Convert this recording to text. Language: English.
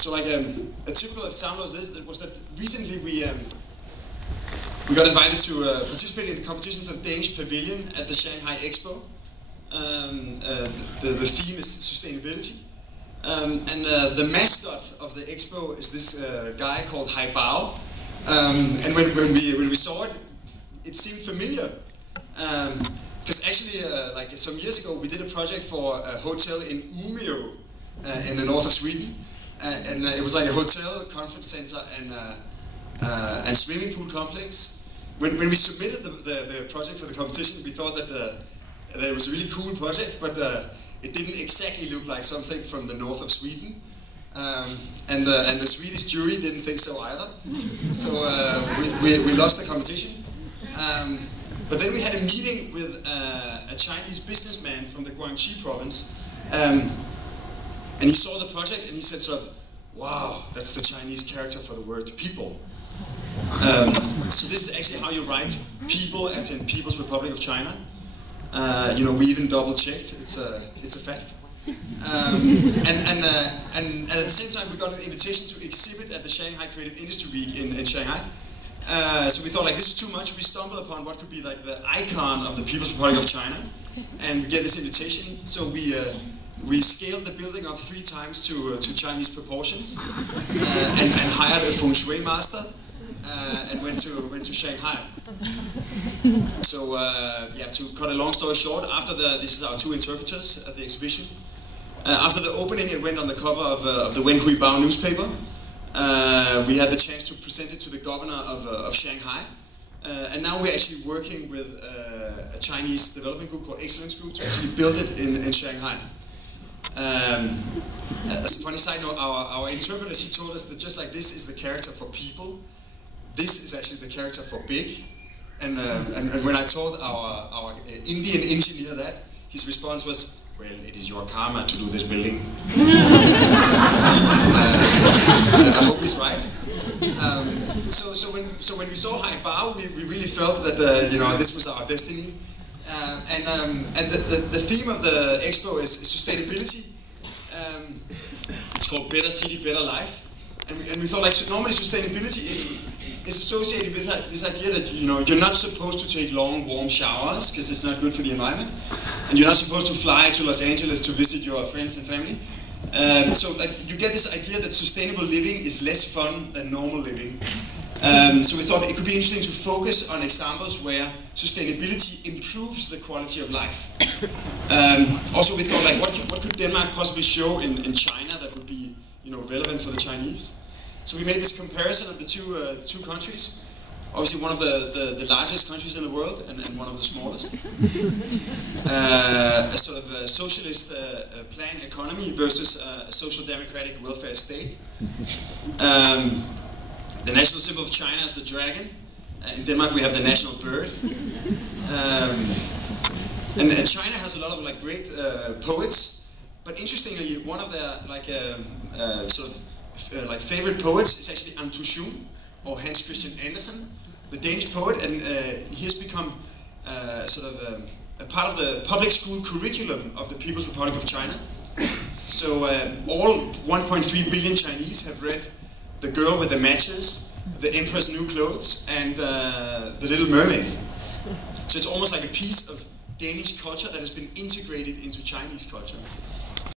So like a typical example of this was that recently we got invited to participate in the competition for the Danish Pavilion at the Shanghai Expo. The theme is sustainability. And the mascot of the expo is this guy called Hai Bao. And when we saw it, it seemed familiar. Because actually, like some years ago, we did a project for a hotel in Umeå in the north of Sweden. And it was like a hotel, conference center, and swimming pool complex. When we submitted the project for the competition, we thought that it was a really cool project, but it didn't exactly look like something from the north of Sweden. And the Swedish jury didn't think so either. So we lost the competition. But then we had a meeting with a Chinese businessman from the Guangxi province. And he saw the project and he said sort of, wow, that's the Chinese character for the word people. So this is actually how you write people, as in People's Republic of China. You know, we even double checked, it's a fact. And at the same time we got an invitation to exhibit at the Shanghai Creative Industry Week in Shanghai. So we thought like this is too much. We stumbled upon what could be like the icon of the People's Republic of China, and we get this invitation. So we scaled the building up 3 times to Chinese proportions, and hired a feng shui master, and went to Shanghai. So yeah, to cut a long story short, after this is our 2 interpreters at the exhibition. After the opening, it went on the cover of the Wen Huibao newspaper. We had the chance to present it to the governor of Shanghai, and now we're actually working with a Chinese development group called Excellence Group to actually build it in Shanghai. As a funny side note, our interpreter, she told us that just like this is the character for people, this is actually the character for big. And when I told our Indian engineer that, his response was, well, it is your karma to do this building. I hope he's right. So when we saw Hai Bao, we really felt that you know, this was our destiny. And the theme of the expo is sustainability. It's called Better City, Better Life. And we thought like normally sustainability is associated with this idea that, you know, you're not supposed to take long warm showers because it's not good for the environment, and you're not supposed to fly to Los Angeles to visit your friends and family. So like you get this idea that sustainable living is less fun than normal living. So we thought it could be interesting to focus on examples where sustainability improves the quality of life. Also we thought like what could Denmark possibly show in China that would be, you know, relevant for the Chinese. So we made this comparison of the two countries. Obviously one of the largest countries in the world and one of the smallest. A sort of a socialist planned economy versus a social democratic welfare state. The national symbol of China is the dragon. In Denmark we have the national bird. And China has a lot of like great poets, but interestingly one of their like like favorite poets is actually Antu Shum, or Hans Christian Andersen, the Danish poet, and he has become sort of a part of the public school curriculum of the People's Republic of China. So all 1.3 billion Chinese have read The Girl with the Matches, The Emperor's New Clothes, and The Little Mermaid. So it's almost like a piece of Danish culture that has been integrated into Chinese culture.